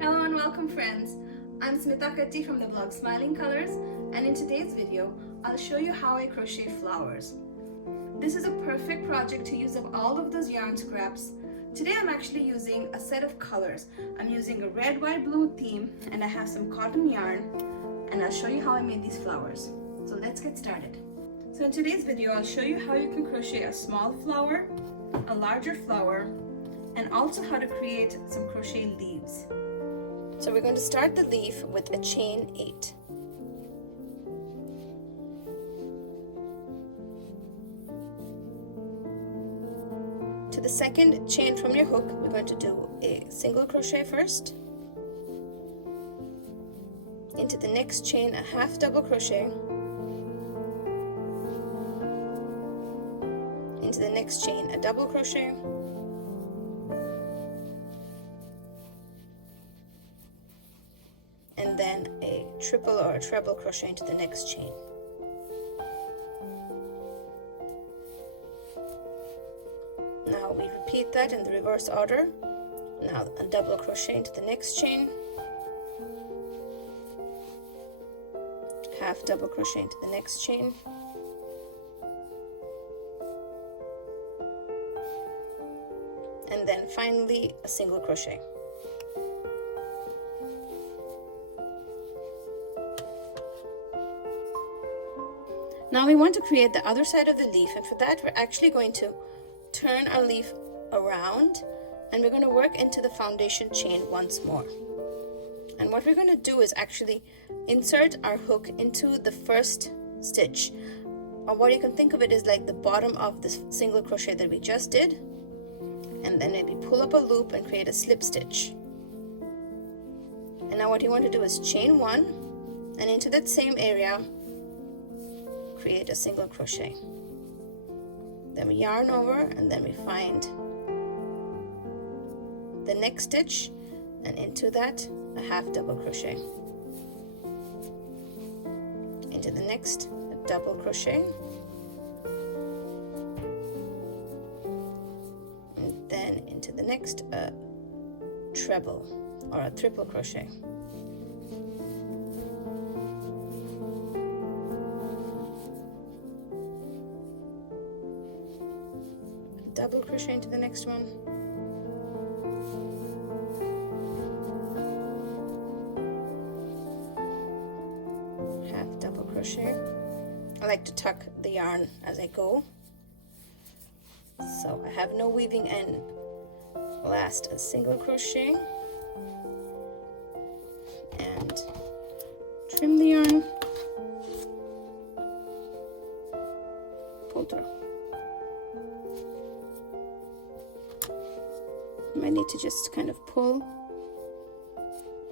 Hello and welcome friends. I'm Smita Katti from the blog Smiling Colors, and in today's video I'll show you how I crochet flowers. This is a perfect project to use up all of those yarn scraps. Today I'm actually using a set of colors. I'm using a red, white, blue theme, and I have some cotton yarn, and I'll show you how I made these flowers. So let's get started. So in today's video I'll show you how you can crochet a small flower, a larger flower, and also how to create some crochet leaves. So we're going to start the leaf with a chain 8. To the second chain from your hook, we're going to do a single crochet first. Into the next chain, a half double crochet. Into the next chain, a double crochet. And then a triple or a treble crochet into the next chain. Now we repeat that in the reverse order. Now a double crochet into the next chain, half double crochet into the next chain, and then finally a single crochet. Now we want to create the other side of the leaf, and for that we're actually going to turn our leaf around and we're going to work into the foundation chain once more. And what we're going to do is actually insert our hook into the first stitch, or what you can think of it is like the bottom of the single crochet that we just did, and then maybe pull up a loop and create a slip stitch. And now what you want to do is chain 1 and into that same area create a single crochet. Then we yarn over and then we find the next stitch, and into that a half double crochet. Into the next a double crochet, and then into the next a treble or a triple crochet. Double crochet into the next one, half double crochet. I like to tuck the yarn as I go, so I have no weaving end. Last a single crochet and trim the yarn, pull through. You might need to just kind of pull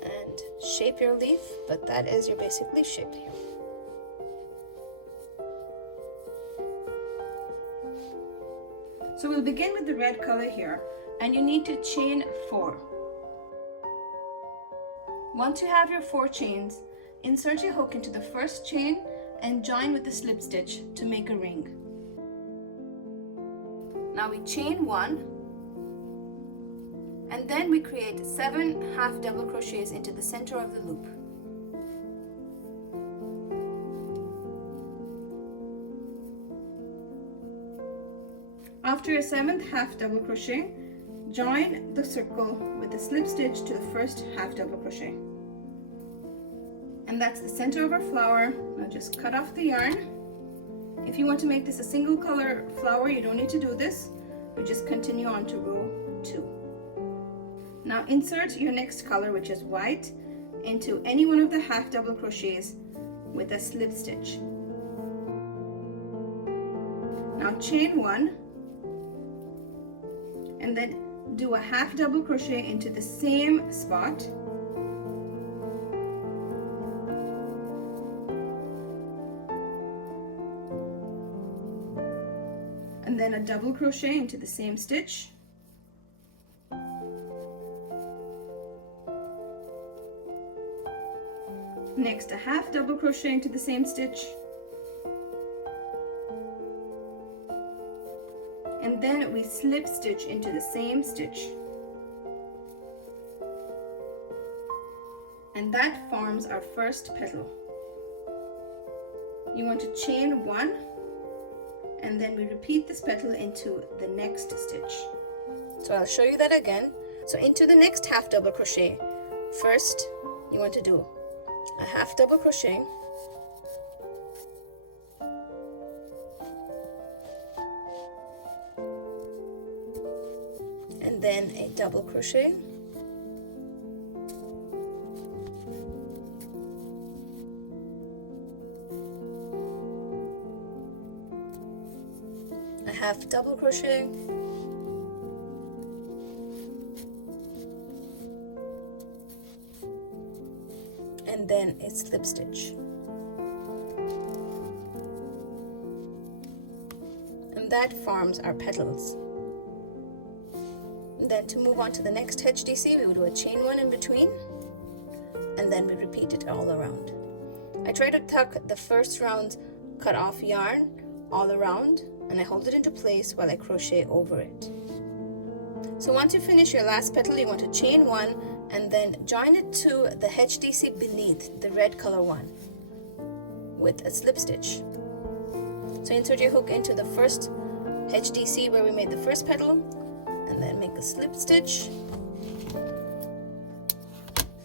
and shape your leaf, but that is your basic leaf shape here. So we'll begin with the red color here, and you need to chain 4. Once you have your 4 chains, insert your hook into the first chain and join with the slip stitch to make a ring. Now we chain 1, and then we create 7 half double crochets into the center of the loop. After your 7th half double crochet, join the circle with a slip stitch to the first half double crochet. And that's the center of our flower. Now just cut off the yarn. If you want to make this a single color flower, you don't need to do this. We just continue on to row 2. Now insert your next color, which is white, into any one of the half double crochets with a slip stitch. Now chain 1 and then do a half double crochet into the same spot, and then a double crochet into the same stitch, next a half double crochet into the same stitch, and then we slip stitch into the same stitch. and that forms our first petal. You want to chain 1, and then we repeat this petal into the next stitch. So I'll show you that again. So into the next half double crochet, first you want to do a half double crochet, and then a double crochet, a half double crochet, and then a slip stitch. And that forms our petals. And then to move on to the next HDC, we will do a chain 1 in between, and then we repeat it all around. I try to tuck the first round's cut off yarn all around, and I hold it into place while I crochet over it. So once you finish your last petal, you want to chain 1 and then join it to the HDC beneath, the red color one, with a slip stitch. So insert your hook into the first HDC where we made the first petal, and then make a slip stitch.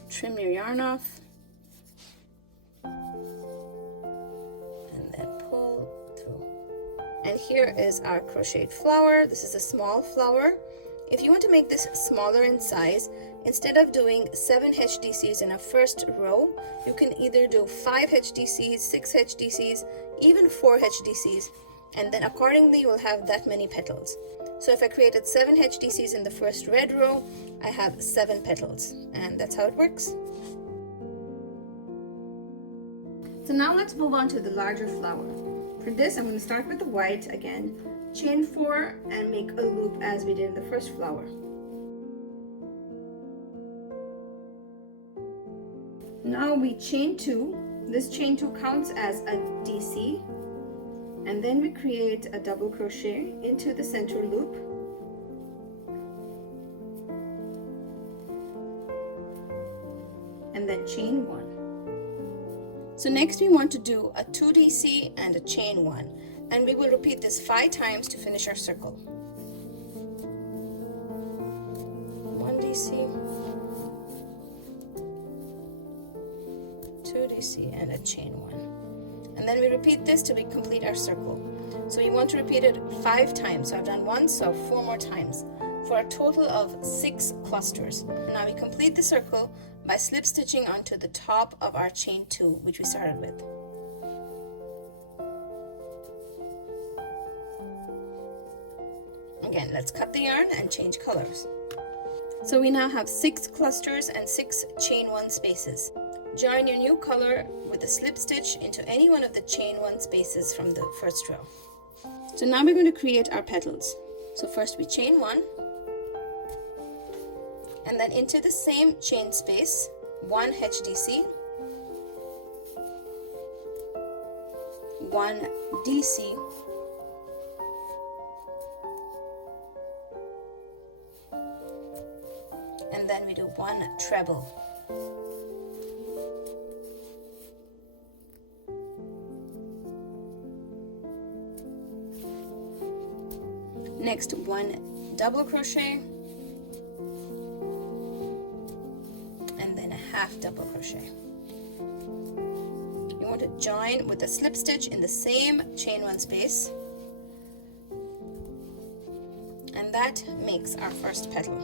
Trim your yarn off, and then pull through. And here is our crocheted flower. This is a small flower. If you want to make this smaller in size, instead of doing 7 HDCs in a first row, you can either do 5 HDCs, 6 HDCs, even 4 HDCs, and then accordingly you will have that many petals. So if I created 7 HDCs in the first red row, I have 7 petals, and that's how it works. So now let's move on to the larger flower. For this, I'm going to start with the white again, chain 4 and make a loop as we did in the first flower. Now we chain 2. This chain 2 counts as a DC, and then we create a double crochet into the center loop, and then chain 1. So next we want to do a 2DC and a chain 1, and we will repeat this 5 times to finish our circle. 1 DC, 2 DC, and a chain 1. And then we repeat this till we complete our circle. So you want to repeat it 5 times. So I've done 1, so 4 more times, for a total of 6 clusters. Now we complete the circle by slip stitching onto the top of our chain 2, which we started with. Again, let's cut the yarn and change colors. So we now have 6 clusters and 6 chain 1 spaces. Join your new color with a slip stitch into any one of the chain 1 spaces from the first row. So now we're going to create our petals. So first we chain 1, and then into the same chain space, 1 HDC, 1 DC, and then we do 1 treble. Next, 1 double crochet, and then a half double crochet. You want to join with a slip stitch in the same chain 1 space, and that makes our first petal.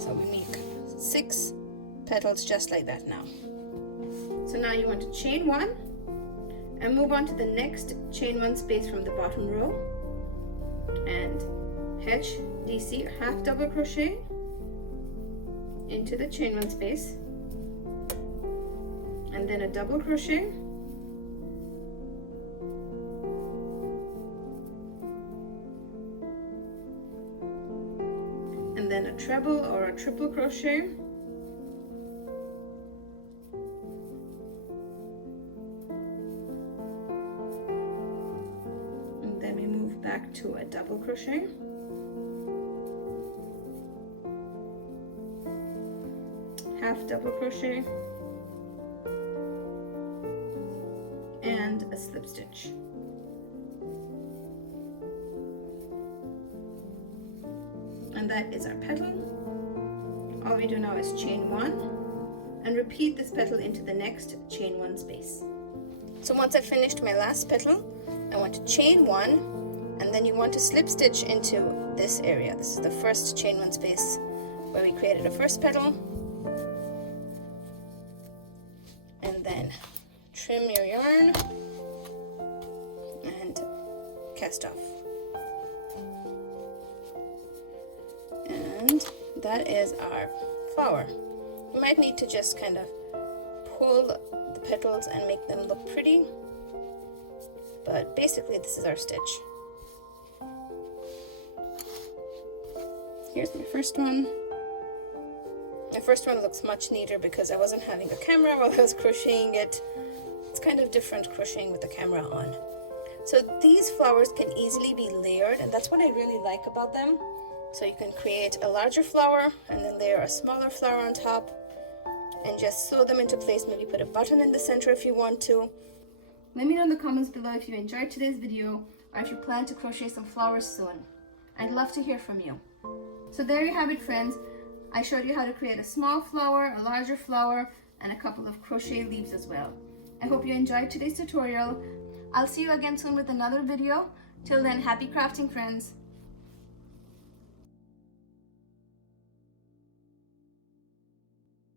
So we make 6 petals just like that now. So now you want to chain 1 and move on to the next chain 1 space from the bottom row, and HDC or half double crochet into the chain 1 space, and then a double crochet, and then a treble or a triple crochet, and then we move back to a double crochet, half double crochet, stitch. And that is our petal. All we do now is chain 1 and repeat this petal into the next chain 1 space. So once I've finished my last petal, I want to chain 1, and then you want to slip stitch into this area. This is the first chain 1 space where we created a first petal. And then trim your yarn and cast off. And that is our flower. You might need to just kind of pull the petals and make them look pretty, but basically this is our stitch. Here's my first one. My first one looks much neater because I wasn't having a camera while I was crocheting it. It's kind of different crocheting with the camera on. So these flowers can easily be layered, and that's what I really like about them. So you can create a larger flower and then layer a smaller flower on top and just sew them into place. Maybe put a button in the center if you want to. Let me know in the comments below if you enjoyed today's video or if you plan to crochet some flowers soon. I'd love to hear from you. So there you have it, friends. I showed you how to create a small flower, a larger flower, and a couple of crochet leaves as well. I hope you enjoyed today's tutorial. I'll see you again soon with another video. Till then, happy crafting, friends.